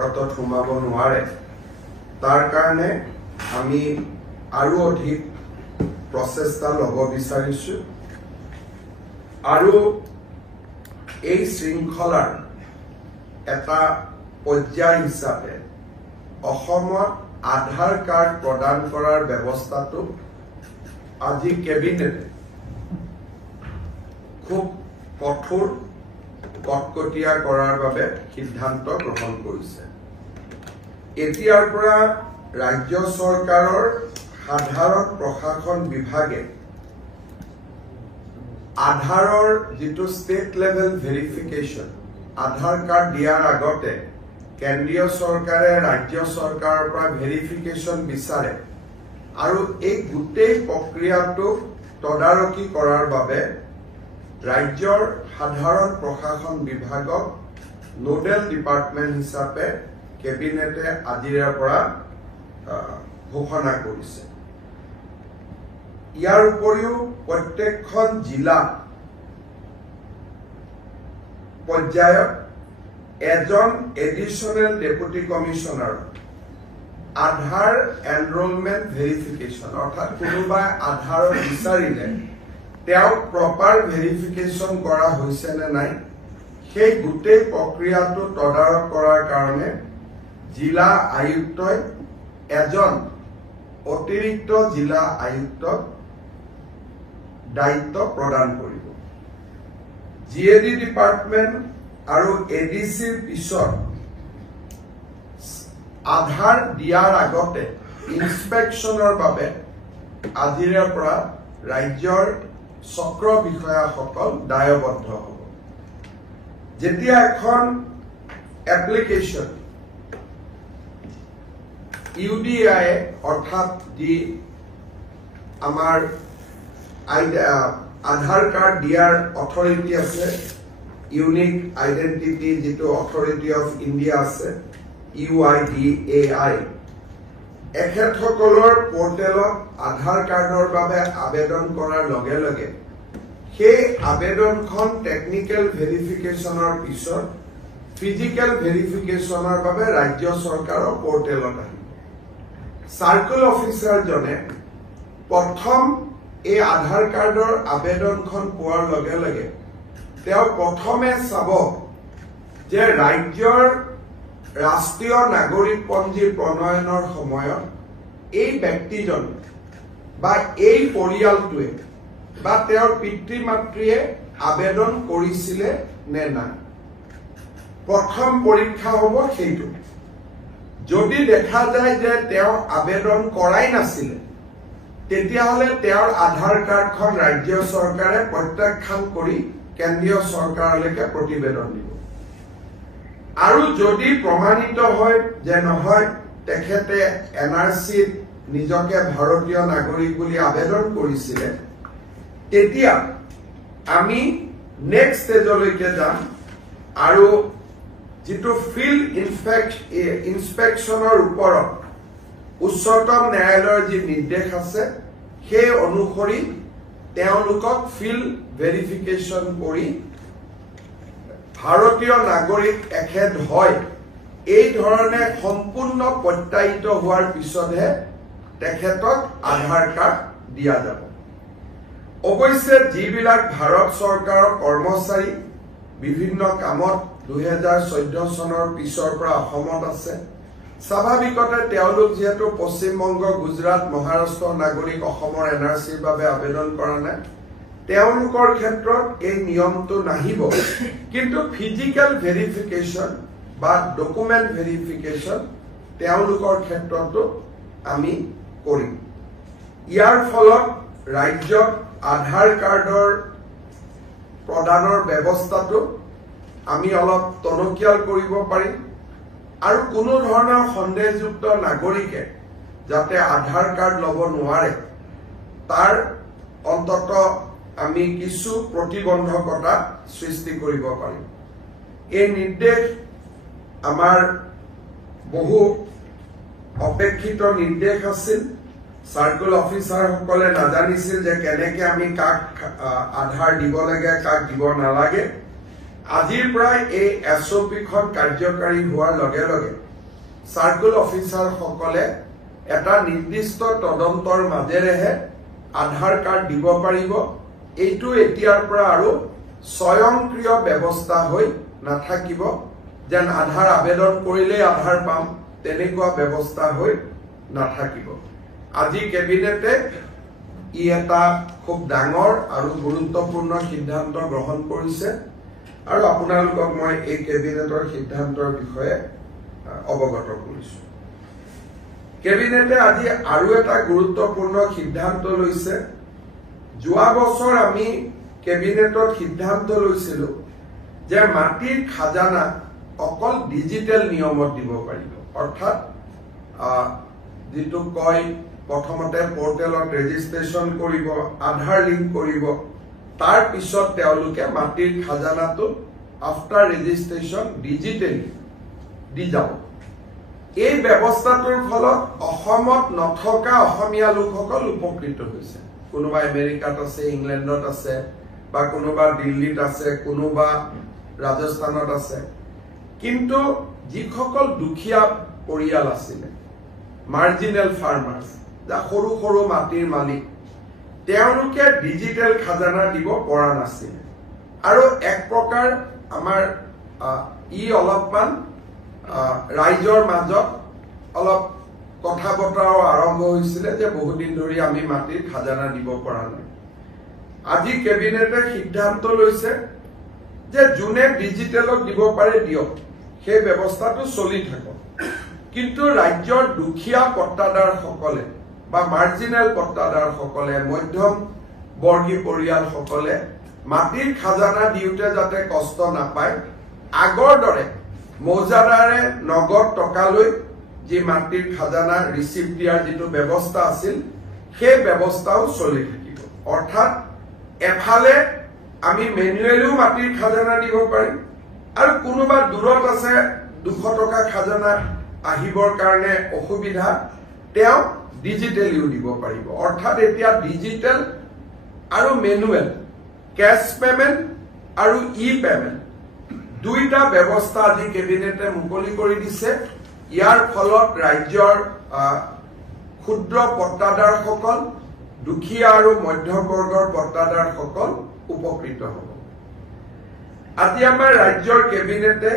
ভাৰতত সোমাব নোৱাৰে তাৰ কাৰণে আমি আৰু অধিক প্ৰচেষ্টা ল'ব বিচাৰিছো আৰু এই শৃংখলাৰ এটা পৰ্যায় হিচাপে অসমত আধাৰ কাৰ্ড প্ৰদান কৰাৰ ব্যৱস্থাটো আজি কেবিনেটে খুব কঠোৰ কটকটীয়া কৰাৰ বাবে সিদ্ধান্ত গ্ৰহণ কৰিছে। এতিয়াৰ পৰা ৰাজ্য চৰকাৰৰ সাধাৰণ প্ৰশাসন বিভাগে আধাৰৰ যিটো ষ্টেট লেভেল ভেৰিফিকেশ্যন আধাৰ কাৰ্ড দিয়াৰ আগতে কেন্দ্ৰীয় চৰকাৰে ৰাজ্য চৰকাৰৰ পৰা ভেৰিফিকেশ্যন বিচাৰে আৰু এই গোটেই প্ৰক্ৰিয়াটো তদাৰকী কৰাৰ বাবে ৰাজ্যৰ সাধাৰণ প্ৰশাসন বিভাগক নোডেল ডিপাৰ্টমেণ্ট হিচাপে কেবিনেটে আজিৰে পৰা ঘোষণা কৰিছে। ইয়াৰ উপৰিও প্ৰত্যেকখন জিলা পৰ্যায়ত এজন এডিশনেল ডেপুটি কমিশনাৰ আধাৰ এনৰোলমেণ্ট ভেৰিফিকেশ্যন অৰ্থাৎ কোনোবাই আধাৰ বিচাৰিলে তেওঁ প্ৰপাৰ ভেৰিফিকেশ্যন কৰা হৈছে নে নাই সেই গোটেই প্ৰক্ৰিয়াটো তদাৰক কৰাৰ কাৰণে জিলা আয়ুক্তই এজন অতিৰিক্ত জিলা আয়ুক্তক দায়িত্ব প্ৰদান কৰিব। জিএডি ডিপাৰ্টমেণ্ট আৰু এডিচিৰ পিছত আধাৰ দিয়াৰ আগতে ইনস্পেকশ্যনৰ বাবে আজিৰে পৰা ৰাজ্যৰ চক্ৰ বিষয়াসকল দায়বদ্ধ হ'ব। যেতিয়া এখন এপ্লিকেশ্যন ইউডিআই অৰ্থাৎ যি আমাৰ আধাৰ কাৰ্ড দিয়াৰ অথৰিটি আছে ইউনিক আইডেন্টিটি যিটো অথৰিটি অফ ইণ্ডিয়া আছে UIDAI এখেতসকলৰ পৰ্টেলত আধাৰ কাৰ্ডৰ বাবে আবেদন কৰাৰ লগে লগে সেই আবেদনখন টেকনিকেল ভেৰিফিকেশ্যনৰ পিছত ফিজিকেল ভেৰিফিকেশ্যনৰ বাবে ৰাজ্য চৰকাৰৰ পৰ্টেলত আহিব। সাৰ্কেল অফিচাৰজনে প্ৰথম এই আধাৰ কাৰ্ডৰ আবেদনখন পোৱাৰ লগে লগে তেওঁ প্ৰথমে চাব যে ৰাজ্যৰ ৰাষ্ট্ৰীয় নাগৰিকপঞ্জী প্ৰণয়নৰ সময়ত এই ব্যক্তিজন বা এই পৰিয়ালটোৱে বা তেওঁৰ পিতৃ মাতৃয়ে আবেদন কৰিছিলে নে নাই প্ৰথম পৰীক্ষা হ'ব সেইটো। যদি দেখা যায় যে তেওঁ আবেদন কৰাই নাছিলে তেতিয়াহ'লে তেওঁৰ আধাৰ কাৰ্ডখন ৰাজ্য চৰকাৰে প্ৰত্যাখ্যান কৰি কেন্দ্ৰীয় চৰকাৰলৈকে প্ৰতিবেদন দিব আৰু যদি প্ৰমাণিত হয় যে নহয় তেখেতে NRCত নিজকে ভাৰতীয় নাগৰিক বুলি আবেদন কৰিছিলে তেতিয়া আমি নেক্সট ষ্টেজলৈকে যাম আৰু যিটো ফিল্ড ইনস্পেকশ্যনৰ ওপৰত উচ্চতম ন্যায়ালয়ৰ যি নিৰ্দেশ আছে সেই অনুসৰি তেওঁলোকক ফিল্ড ভেৰিফিকেশ্যন কৰি ভাৰতীয় নাগৰিক এখেত হয় এই ধৰণে সম্পূৰ্ণ প্ৰত্যায়িত হোৱাৰ পিছতহে তেখেতক আধাৰ কাৰ্ড দিয়া যাব। অৱশ্যে যিবিলাক ভাৰত চৰকাৰৰ কৰ্মচাৰী বিভিন্ন কামত 2014 চনৰ পিছৰ পৰা অসমত আছে স্বাভাৱিকতে তেওঁলোক যেহেতু পশ্চিমবংগ গুজৰাট মহাৰাষ্ট্ৰৰ নাগৰিক অসমৰ NRCৰ বাবে আবেদন কৰা নাই তেওঁলোকৰ ক্ষেত্ৰত এই নিয়মটো নাহিব কিন্তু ফিজিকেল ভেৰিফিকেশ্যন বা ডকুমেণ্ট ভেৰিফিকেশ্যন তেওঁলোকৰ ক্ষেত্ৰতো আমি কৰিম। ইয়াৰ ফলত ৰাজ্যত আধাৰ কাৰ্ডৰ প্ৰদানৰ ব্যৱস্থাটো আমি অলপ টনকিয়াল কৰিব পাৰিম আৰু কোনো ধৰণৰ সন্দেহযুক্ত নাগৰিকে যাতে আধাৰ কাৰ্ড ল'ব নোৱাৰে তাৰ অন্তত আমি কিছু প্ৰতিবন্ধকতা সৃষ্টি কৰিব পাৰিম। এই নিৰ্দেশ আমাৰ বহু অপেক্ষিত নিৰ্দেশ আছিল। সাৰ্কেল অফিচাৰসকলে নাজানিছিল যে কেনেকৈ আমি কাক আধাৰ দিব লাগে কাক দিব নালাগে। আজিৰ পৰা এই SOP খন কাৰ্যকাৰী হোৱাৰ লগে লগে সাৰ্কেল অফিসাৰ সকলে এটা নিৰ্দিষ্ট তদন্তৰ মাজেৰেহে আধাৰ কাৰ্ড দিব পাৰিব এইটো এতিয়াৰ পৰা আৰু স্বয়ংক্ৰিয় ব্যৱস্থা হৈ নাথাকিব যেন আধাৰ আবেদন কৰিলে আধাৰ পাম তেনেকুৱা ব্যৱস্থা হৈ নাথাকিব আজি কেবিনেটে ই এটা খুব ডাঙৰ আৰু গুৰুত্বপূৰ্ণ সিদ্ধান্ত গ্ৰহণ কৰিছে আৰু আপোনালোকক মই এই কেবিনেটৰ সিদ্ধান্তৰ বিষয়ে অৱগত কৰিছো কেবিনেটে আজি আৰু এটা গুৰুত্বপূৰ্ণ সিদ্ধান্ত লৈছে যোৱা বছৰ আমি কেবিনেটত সিদ্ধান্ত লৈছিলো যে মাটিৰ খাজানা অকল ডিজিটেল নিয়মত দিব পাৰিব অৰ্থাৎ যেটো কয় প্ৰথমতে পোৰ্টেলত ৰেজিষ্ট্ৰেচন কৰিব আধাৰ লিংক কৰিব তাৰ পিছত তেওঁলোকে মাটিৰ খাজানাটো আফটাৰ ৰেজিষ্ট্ৰেচন ডিজিটেলি দি যাব এই ব্যৱস্থাটোৰ ফলত অসমত নথকা অসমীয়া লোকসকল উপকৃত হৈছে কোনোবা আমেৰিকাত আছে ইংলেণ্ডত আছে বা কোনোবা দিল্লীত আছে কোনোবা ৰাজস্থানত আছে কিন্তু যিসকল দুখীয়া পৰিয়াল আছিল মাৰ্জিনেল ফাৰ্মাৰ্স যা সৰু সৰু মাটিৰ মালিক তেওঁলোকে ডিজিটেল খাজানা দিব পৰা নাছিল আৰু এক প্ৰকাৰ আমাৰ ই অলপমান ৰাইজৰ মাজত অলপ কথা বতৰাও আৰম্ভ হৈছিল যে বহুত দিন ধৰি আমি মাটিৰ খাজানা দিব পৰা নাই আজি কেবিনেটে সিদ্ধান্ত লৈছে যে জুনে ডিজিটেলত দিব পাৰে দিয়ক সেই ব্যৱস্থাটো চলি থাকক কিন্তু ৰাজ্যৰ দুখীয়া পট্টাদাৰ সকলে বা মাৰ্জিনেল পট্টাদাৰ সকলে মধ্যম বৰ্গী পৰিয়াল সকলে মাটিৰ খাজানা দিওতে যাতে কষ্ট নাপায় আগৰ দৰে মৌজাদাৰে নগদ টকালৈ যে মাটিৰ খাজানা ৰিসিভ দিয়াৰ যেটো ব্যৱস্থা আছিল সেই ব্যৱস্থাও চলি থাকিব অৰ্থাৎ এফালে আমি মেনুৱেলিও মাটিৰ খাজানা দিব পাৰিম আৰু কোনোবা দূৰত আছে 200 টকা খাজানা আহিবৰ কাৰণে অসুবিধা তেও ডিজিটেলিও দিব পাৰিব অৰ্থাৎ এতিয়া ডিজিটেল আৰু মেনুৱেল ক্যাশ পেমেন্ট আৰু ই পেমেন্ট দুইটা ব্যৱস্থা আজি কেবিনেটে মুকলি কৰি দিছে ইয়াৰ ফলত ৰাজ্যৰ ক্ষুদ্ৰ পট্টাদাৰ সকল দুখীয়া আৰু মধ্যবৰ্গৰ পট্টাদাৰ সকল উপকৃত হ'ব আজি আমাৰ ৰাজ্যৰ কেবিনেটে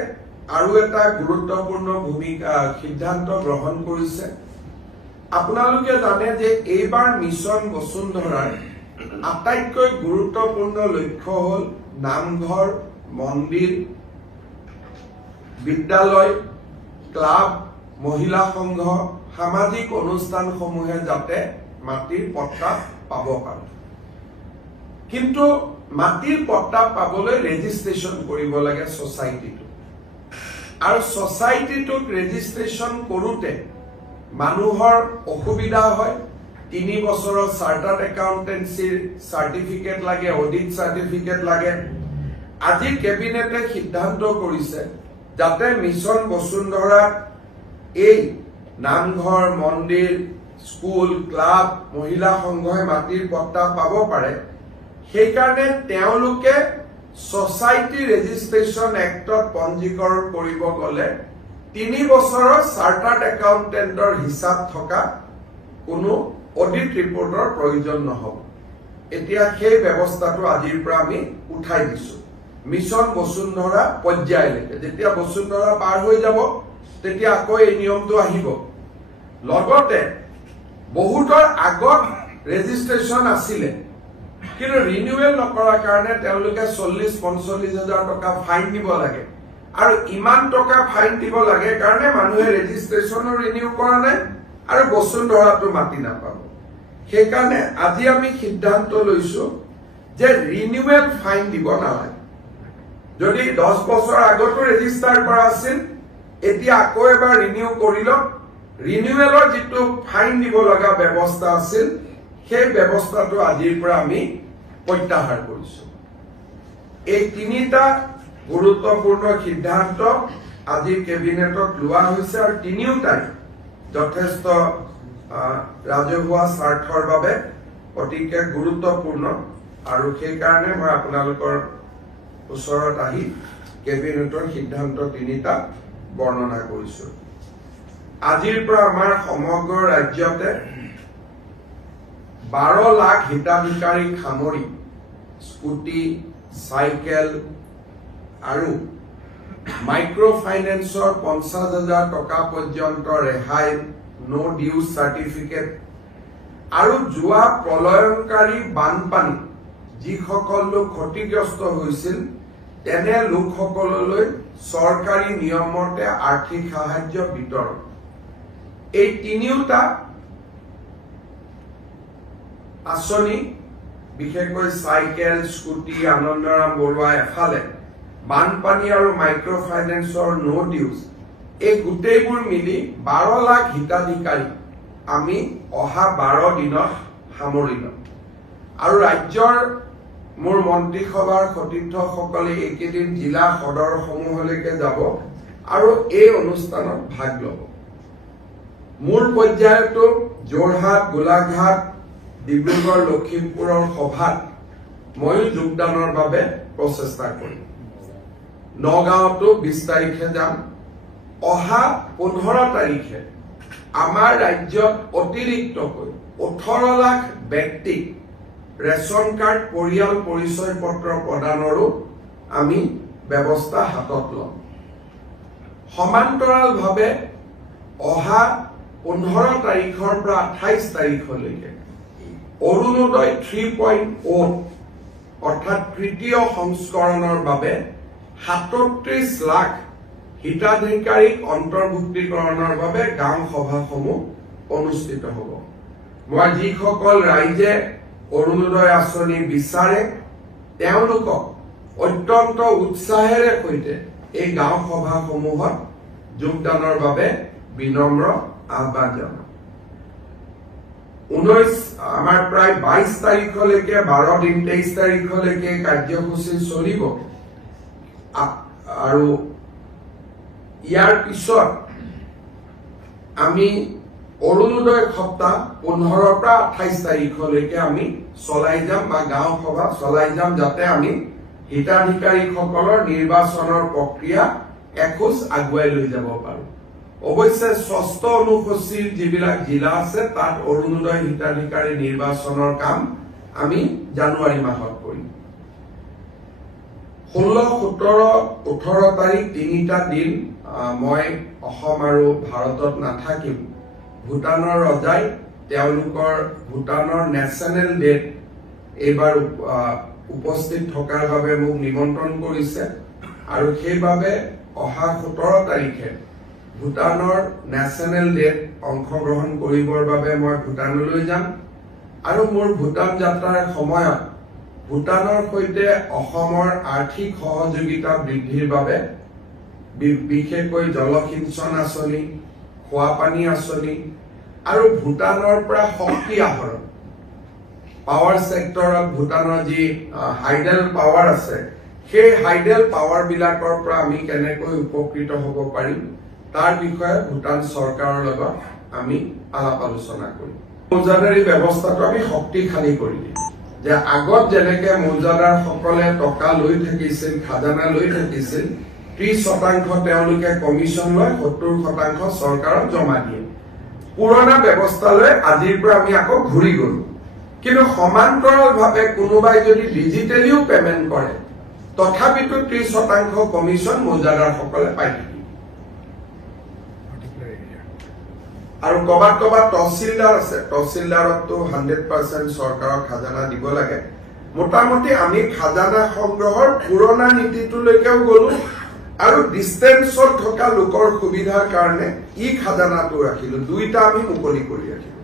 আৰু এটা গুৰুত্বপূৰ্ণ ভূমিকা সিদ্ধান্ত গ্ৰহণ কৰিছে আপোনালোকে জানে যে এইবাৰ মিছন বসুন্ধৰাৰ আটাইতকৈ গুৰুত্বপূৰ্ণ লক্ষ্য হ'ল নামঘৰ মন্দিৰ বিদ্যালয় ক্লাব মহিলা সংঘ সামাজিক অনুষ্ঠানসমূহে যাতে মাটিৰ পট্টা পাব পাৰে কিন্তু মাটিৰ পট্টা পাবলৈ ৰেজিষ্ট্ৰেচন কৰিব লাগে সোসাইটিটো আৰু সোসাইটিটোক ৰেজিষ্ট্ৰেচন কৰোতে মানুহৰ অসুবিধা হয় 3 বছৰৰ চাৰ্টাৰ্ড একাউন্টেন্সিৰ সাৰ্টিফিকেট লাগে অডিট সাৰ্টিফিকেট লাগে আজি কেবিনেটে সিদ্ধান্ত কৰিছে যাতে মিছন বসুন্ধৰা এই নামঘৰ মন্দিৰ স্কুল ক্লাব মহিলা সংঘই মাটিৰ পট্টা পাব পাৰে সেই কাৰণে তেওঁলোকে সোসাইটি ৰেজিষ্ট্ৰেচন এক্টত পঞ্জীকৰণ কৰিব গলে 3 বছৰৰ চাৰ্টাৰ্ড একাউন্টেন্টৰ হিসাব থকা কোনো অডিট ৰিপৰ্টৰ প্ৰয়োজন নহব এতিয়া সেই ব্যৱস্থাটো আজিৰ পৰা আমি উঠাই দিছো মিছন বসুন্ধৰা পৰ্যায়লৈকে যেতিয়া বসুন্ধৰা পাৰ হৈ যাব তেতিয়া আকৌ এই নিয়মটো আহিব লগতে বহুতৰ আগত ৰেজিষ্ট্ৰেচন আছিল কিন্তু ৰিনিউৱেল নকৰাৰ কাৰণে তেওঁলোকে 40-45 হাজাৰ টকা ফাইন দিব লাগে আৰু ইমান টকা ফাইন দিব লাগে কাৰণে মানুহে ৰেজিষ্ট্ৰেচন ৰিনিউ কৰা নাই আৰু বসুন্ধৰাটো মাটি নাপাব সেই কাৰণে আজি আমি সিদ্ধান্ত লৈছো যে ৰিনিউৱেল ফাইন দিব নালাগে যদি 10 বছৰ আগতো ৰেজিষ্টাৰ কৰা আছিল এতিয়া আকৌ এবাৰ ৰিনিউ কৰিল ৰিনিউৱেলৰ যেটো ফাইন দিব লগা ব্যৱস্থা আছিল সেই ব্যৱস্থাটো আজিৰ পৰা আমি প্ৰত্যাহাৰ কৰিছো এই তিনিটা গুৰুত্বপূৰ্ণ সিদ্ধান্ত আজি কেবিনেটত লোৱা হৈছে আৰু তিনিওটাই যথেষ্ট ৰাজহুৱা স্বাৰ্থৰ বাবে অতিকে গুৰুত্বপূৰ্ণ আৰু সেই কাৰণে মই আপোনালোকৰ ওচৰত আহি কেবিনেটৰ সিদ্ধান্ত তিনিটা বৰ্ণনা কৰিছো আজিৰ পৰা আমাৰ সমগ্ৰ ৰাজ্যতে 12 লাখ হিতাধিকাৰীক সামৰি স্কুটি, চাইকেল আৰু মাইক্ৰ ফাইনেন্সৰ 50,000 টকা পৰ্যন্ত ৰেহাই, নো ডিউজ চাৰ্টিফিকেট আৰু যোৱা প্ৰলয়নকাৰী বানপানী যিসকল লোক ক্ষতিগ্ৰস্ত হৈছিল তেনে লোকসকললৈ চৰকাৰী নিয়মতে আৰ্থিক সাহায্য বিতৰণ। এই তিনিওটা আঁচনি বিশেষকৈ চাইকেল, স্কুটি, আনন্দৰাম বৰুৱা এফালে, বানপানী আৰু মাইক্ৰ ফাইনেন্সৰ নো ডিউজ, এই গোটেইবোৰ মিলি 12 লাখ হিতাধিকাৰী আমি অহা 12 দিনত সামৰি ল'ম। আৰু ৰাজ্যৰ মোৰ মন্ত্ৰীসভাৰ সতীৰ্থসকলে এইকেইদিন জিলা সদৰসমূহলৈকে যাব আৰু এই অনুষ্ঠানত ভাগ ল'ব। মূল পৰ্যায়তো যোৰহাট, গোলাঘাট, ডিব্ৰুগড়, লখিমপুৰৰ সভাত ময়ো যোগদানৰ বাবে প্ৰচেষ্টা কৰিম। নগাঁৱতো 20 তাৰিখে যাম। অহা 15 তাৰিখে আমাৰ ৰাজ্যত অতিৰিক্তকৈ 18 লাখ ব্যক্তিক ৰেচন কাৰ্ড, পৰিয়াল পৰিচয় পত্ৰ প্ৰদানৰো আমি ব্যৱস্থা হাতত ল'ম। সমান্তৰালভাৱে অহা 15 তাৰিখৰ পৰা 28 তাৰিখলৈকে অৰুণোদয় 3.0 অৰ্থাৎ তৃতীয় সংস্কৰণৰ বাবে 37 লাখ হিতাধিকাৰীক অন্তৰ্ভুক্তিকৰণৰ বাবে গাঁও সভাসমূহ অনুষ্ঠিত হ'ব। মই যিসকল ৰাইজে অৰুণোদয় আঁচনি বিচাৰে তেওঁলোকক অত্যন্ত উৎসাহেৰে সৈতে এই গাঁও সভাসমূহত যোগদানৰ বাবে বিনম্ৰ আহ্বান জনাম। আমাৰ প্ৰায় 22 তাৰিখলৈকে 12 দিন 23 তাৰিখলৈকে কাৰ্যসূচী চলিব আৰু ইয়াৰ পিছত আমি অৰুণোদয় সপ্তাহ 15 পৰা 28 তাৰিখলৈকে আমি চলাই যাম বা গাঁও সভা চলাই যাম, যাতে আমি হিতাধিকাৰীসকলৰ নিৰ্বাচনৰ প্ৰক্ৰিয়া এখোজ আগুৱাই লৈ যাব পাৰো। অৱশ্যে 6ষ্ঠ অনুসূচীৰ যিবিলাক জিলা আছে তাত অৰুণোদয় হিতাধিকাৰী নিৰ্বাচনৰ কাম আমি জানুৱাৰী মাহত কৰিম। 16, 17, 18 তাৰিখ তিনিটা দিন মই অসম আৰু ভাৰতত নাথাকিম। ভূটানৰ ৰজাই তেওঁলোকৰ ভূটানৰ নেশ্যনেল ডেত এইবাৰ উপস্থিত থকাৰ বাবে মোক নিমন্ত্ৰণ কৰিছে আৰু সেইবাবে অহা 17 তাৰিখে ভূটানৰ নেশ্যনেল ডেত অংশগ্ৰহণ কৰিবৰ বাবে মই ভূটানলৈ যাম আৰু মোৰ ভূটান যাত্ৰাৰ সময়ত ভূটানৰ সৈতে অসমৰ আৰ্থিক সহযোগিতা বৃদ্ধিৰ বাবে বিশেষকৈ জলসিঞ্চন আঁচনি, খোৱাপানী আঁচনি আৰু ভূটানৰ পৰা শক্তি আহৰণ, পাৱাৰ ছেক্টৰত ভূটানৰ যি হাইডেল পাৱাৰ আছে সেই হাইডেল পাৱাৰ বিলাকৰ পৰা আমি কেনেকৈ উপকৃত হ'ব পাৰিম তাৰ বিষয়ে ভূটান চৰকাৰৰ লগত আমি আলাপ আলোচনা কৰিম। মৌজাদাৰী ব্যৱস্থাটো আমি শক্তিশালী কৰি দিম, যে আগত যেনেকে মৌজাদাৰসকলে টকা লৈ থাকিছিল, খাজানা লৈ থাকিছিল, 30% তেওঁলোকে কমিশ্যন লয়, 70% চৰকাৰক জমা দিয়ে। পুৰণা ব্যৱস্থালৈ আজিৰ পৰা আমি আকৌ ঘূৰি গলো। কিন্তু সমান্তৰালভাৱে কোনোবাই যদি ডিজিটেলিও পেমেন্ট কৰে তথাপিতো 30% কমিশ্যন মৌজাদাৰসকলে পাই থাকিব। আৰু কবাত তহচিলদাৰ আছে, তহচিলদাৰতো 100% চৰকাৰক খাজানা দিব লাগে। মোটামুটি আমি খাজানা সংগ্ৰহৰ পুৰণা নীতিটোলৈকেও গলো আৰু ডিষ্টেন্সত থকা লোকৰ সুবিধাৰ কাৰণে ই খাজানাটো ৰাখিলো, দুইটা আমি মুকলি কৰি ৰাখিলো।